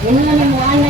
Yan na naman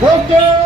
Welcome!